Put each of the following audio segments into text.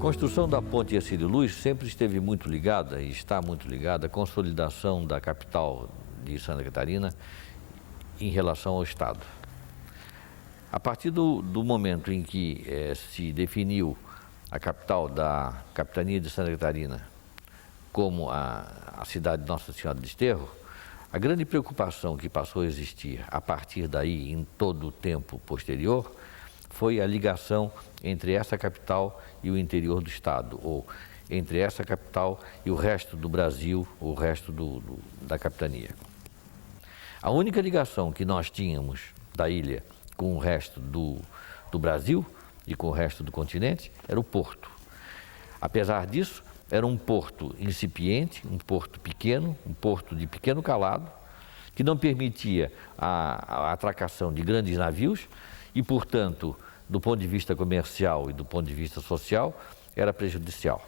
construção da ponte Hercílio Luz sempre esteve muito ligada, e está muito ligada, à consolidação da capital de Santa Catarina em relação ao Estado. A partir do momento em que se definiu a capital da capitania de Santa Catarina como a cidade de Nossa Senhora do Desterro, a grande preocupação que passou a existir a partir daí, em todo o tempo posterior, foi a ligação entre essa capital e o interior do Estado, ou entre essa capital e o resto do Brasil, o resto da capitania. A única ligação que nós tínhamos da ilha com o resto do Brasil e com o resto do continente era o porto. Apesar disso, era um porto incipiente, um porto pequeno, um porto de pequeno calado, que não permitia a atracação de grandes navios e, portanto, do ponto de vista comercial e do ponto de vista social, era prejudicial.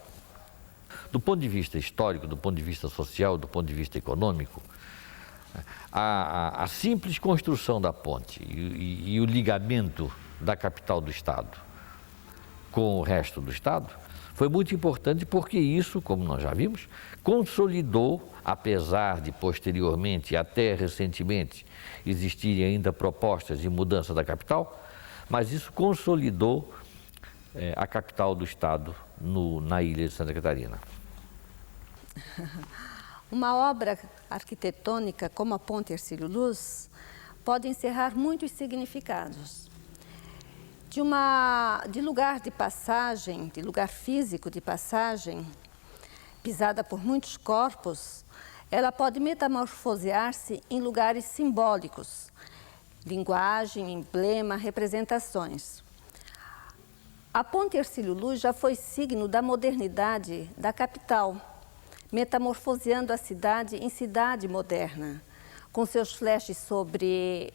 Do ponto de vista histórico, do ponto de vista social, do ponto de vista econômico, a simples construção da ponte e o ligamento da capital do Estado com o resto do Estado foi muito importante porque isso, como nós já vimos, consolidou, apesar de posteriormente, até recentemente, existirem ainda propostas de mudança da capital, mas isso consolidou a capital do Estado na ilha de Santa Catarina. Uma obra arquitetônica como a Ponte Hercílio Luz pode encerrar muitos significados. De lugar de passagem, de lugar físico de passagem, pisada por muitos corpos, ela pode metamorfosear-se em lugares simbólicos, linguagem, emblema, representações. A Ponte Hercílio Luz já foi signo da modernidade da capital, metamorfoseando a cidade em cidade moderna, com seus flashes sobre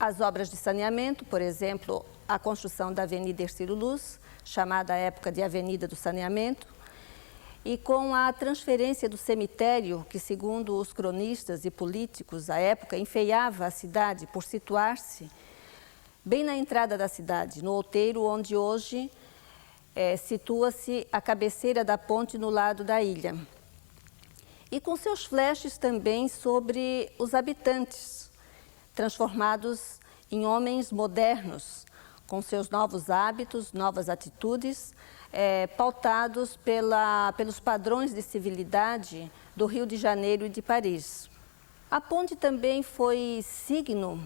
as obras de saneamento, por exemplo, a construção da Avenida Hercílio Luz, chamada à época de Avenida do Saneamento, e com a transferência do cemitério, que, segundo os cronistas e políticos à época, enfeiava a cidade por situar-se bem na entrada da cidade, no outeiro onde hoje situa-se a cabeceira da ponte no lado da ilha. E com seus flashes também sobre os habitantes, transformados em homens modernos, com seus novos hábitos, novas atitudes, pautados pelos padrões de civilidade do Rio de Janeiro e de Paris. A ponte também foi signo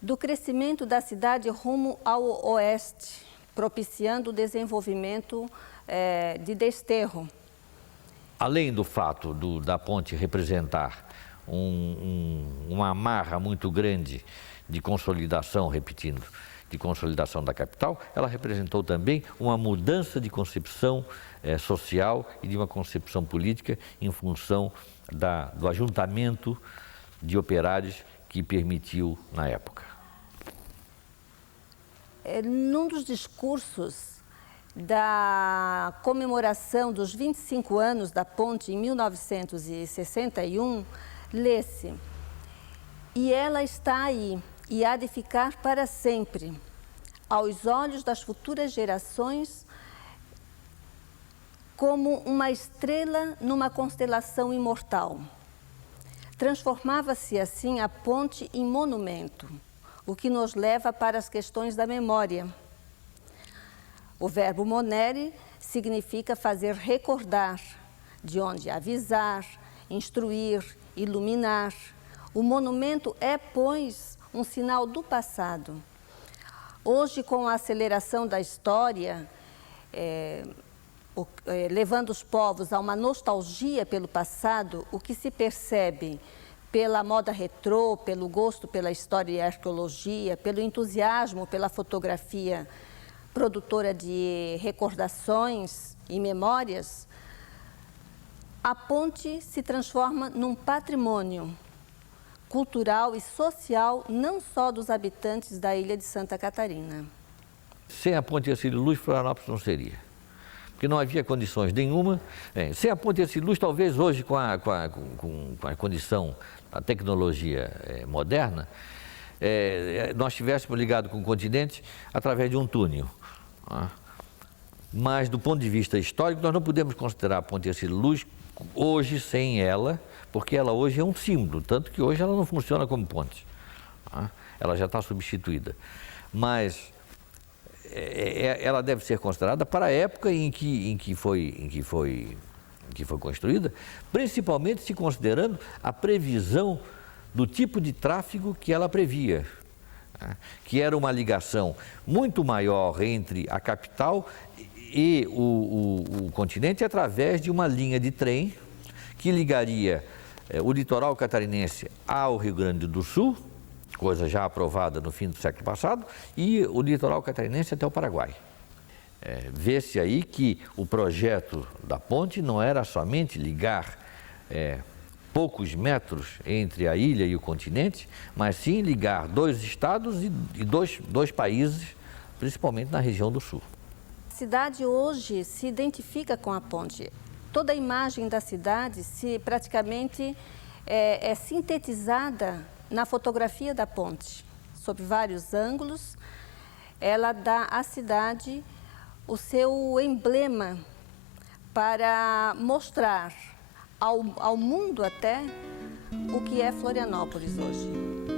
do crescimento da cidade rumo ao oeste, propiciando o desenvolvimento de Desterro. Além do fato da ponte representar uma amarra muito grande de consolidação, repetindo, de consolidação da capital, ela representou também uma mudança de concepção social e de uma concepção política em função do ajuntamento de operários que permitiu na época. Num dos discursos da comemoração dos 25 anos da ponte em 1961, lê-se: "E ela está aí, e há de ficar para sempre, aos olhos das futuras gerações, como uma estrela numa constelação imortal." Transformava-se assim a ponte em monumento, o que nos leva para as questões da memória. O verbo monere significa fazer recordar, de onde avisar, instruir, iluminar. O monumento é, pois, um sinal do passado. Hoje, com a aceleração da história, levando os povos a uma nostalgia pelo passado, o que se percebe pela moda retrô, pelo gosto pela história e arqueologia, pelo entusiasmo pela fotografia produtora de recordações e memórias, a ponte se transforma num patrimônio cultural e social, não só dos habitantes da ilha de Santa Catarina. Sem a ponte Hercílio Luz, Florianópolis não seria. Porque não havia condições nenhuma. Sem a ponte Hercílio Luz, talvez hoje, com a condição, a tecnologia moderna, nós estivéssemos ligados com o continente através de um túnel. Mas, do ponto de vista histórico, nós não podemos considerar a Ponte Hercílio Luz hoje sem ela, porque ela hoje é um símbolo, tanto que hoje ela não funciona como ponte. Ela já está substituída. Mas ela deve ser considerada para a época em que foi construída, principalmente se considerando a previsão do tipo de tráfego que ela previa, que era uma ligação muito maior entre a capital e o continente através de uma linha de trem que ligaria o litoral catarinense ao Rio Grande do Sul, coisa já aprovada no fim do século passado, e o litoral catarinense até o Paraguai. Vê-se aí que o projeto da ponte não era somente ligar poucos metros entre a ilha e o continente, mas sim ligar dois estados e dois países, principalmente na região do sul. A cidade hoje se identifica com a ponte. Toda a imagem da cidade praticamente é sintetizada na fotografia da ponte. Sob vários ângulos, ela dá à cidade o seu emblema para mostrar ao mundo até o que é Florianópolis hoje.